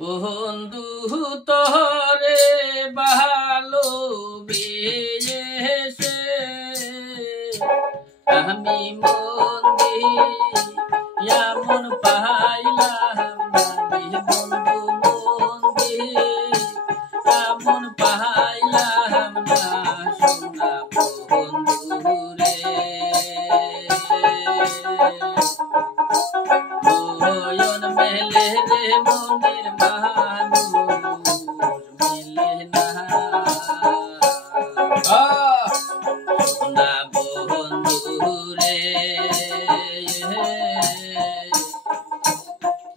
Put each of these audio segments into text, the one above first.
বন্ধু তোরে ভালোবেসে আমি মন দিয়া মন পাইলাম না রে বন্ধু, মন দিয়া মন পাইলাম না সোনা বন্ধু রে। নয়ন মেলে রে মনের মানুষ মিলে না সোনা বন্ধু রে।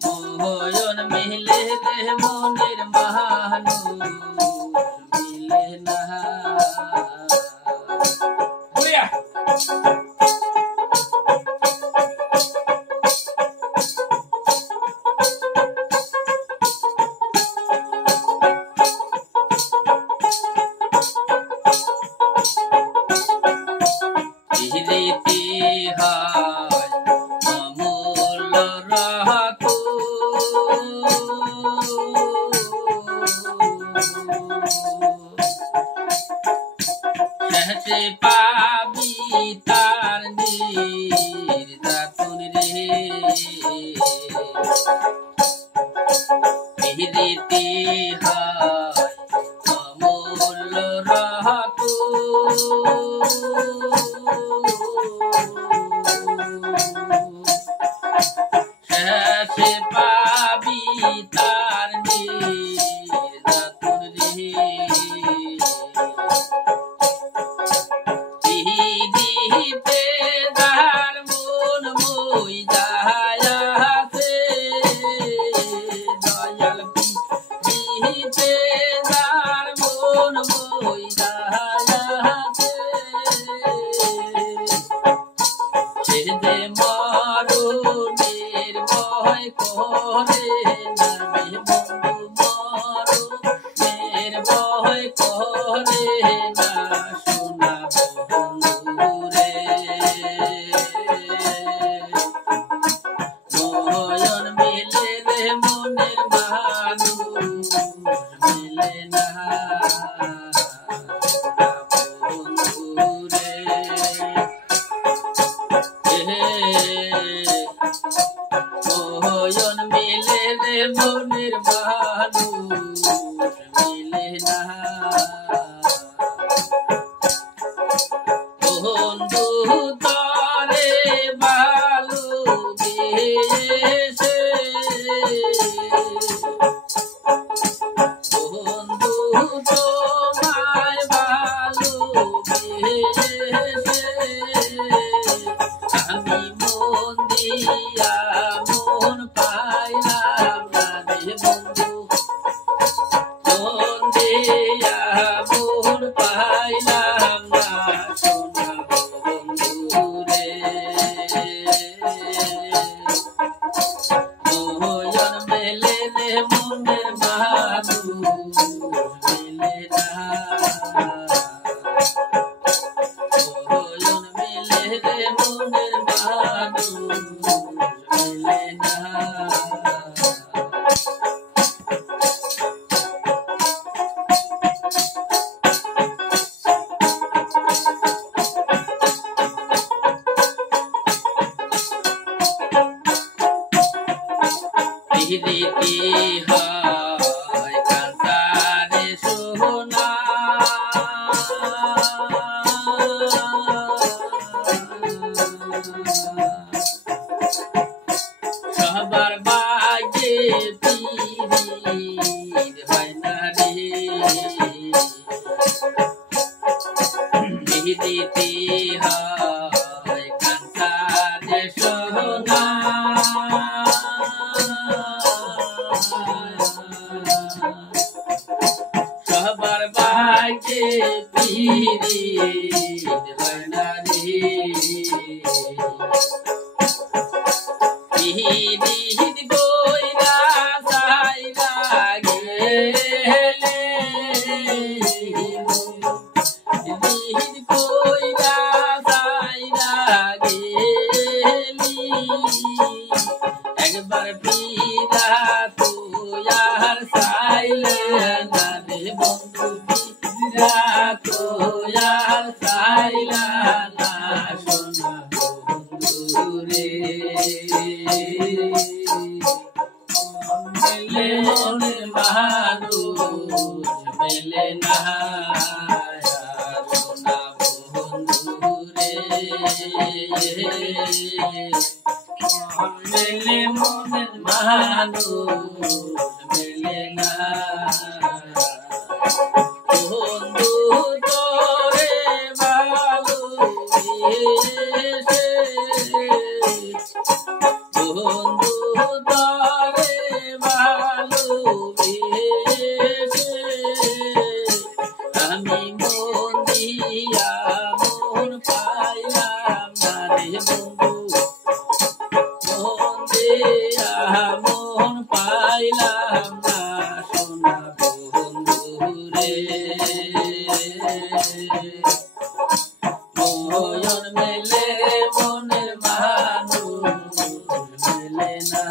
নয়ন মেলে রে মনের মানুষ মিলে না। রীতি হয় অমূল্য রাখো সহজে পাবি তার নির্যাতন রে। রীতি হয় অমূল্য রাখো শেষে পাবি তার নির্যাতন রে। দিতে যার মন মই যায়াছে দয়াল দিতে যার মন মই যায়াছে সে যে মরণের ভয় করে না রে বন্ধু, মরণের ভয় করে না সোনা বন্ধু রে। নয়ন মেলে রে মনের মানুষ মিলে না বন্ধু রে। নয়ন মেলে রে মনের মানুষ মিলে না। বন্ধু তরে ভালোবেসে বন্ধু তোমায় ভালোবেসে আমি মন দিয়া মন পাইলাম না রে বন্ধু, মন দিয়া মন পাইলাম না সোনা বন্ধু রে। নয়ন মেলে রে মনের মানুষ মিলে না। নয়ন মেলে রে মনের মানুষ মিলে না। রীতি হয় কান্তারে সোনা সবার বাজে পীর হয় না রে। রীতি হয় কান্তারে সোনা সবার বাজে পীর হয় না রে। পীর গইরা সাইরা গেলে পীর গইরা সাইরা গেলি একবার পীরা তো মেলে না রে বন্ধু রাখো আর চাইলা না সোনা বন্ধু রে মেলে মনের মানুষ মেলে না সোনা বন্ধু রে মেলে মনের মানুষ মেলে না বন্ধু তোরে ভালোবেসে বন্ধু তোরে ভালোবেসে আমি মন দিয়া মন পাইলাম না রে বন্ধু মন দিয়া মন পাইলাম না সোনা বন্ধু রে নয়ন মেলে মনের মানুষ মেলে না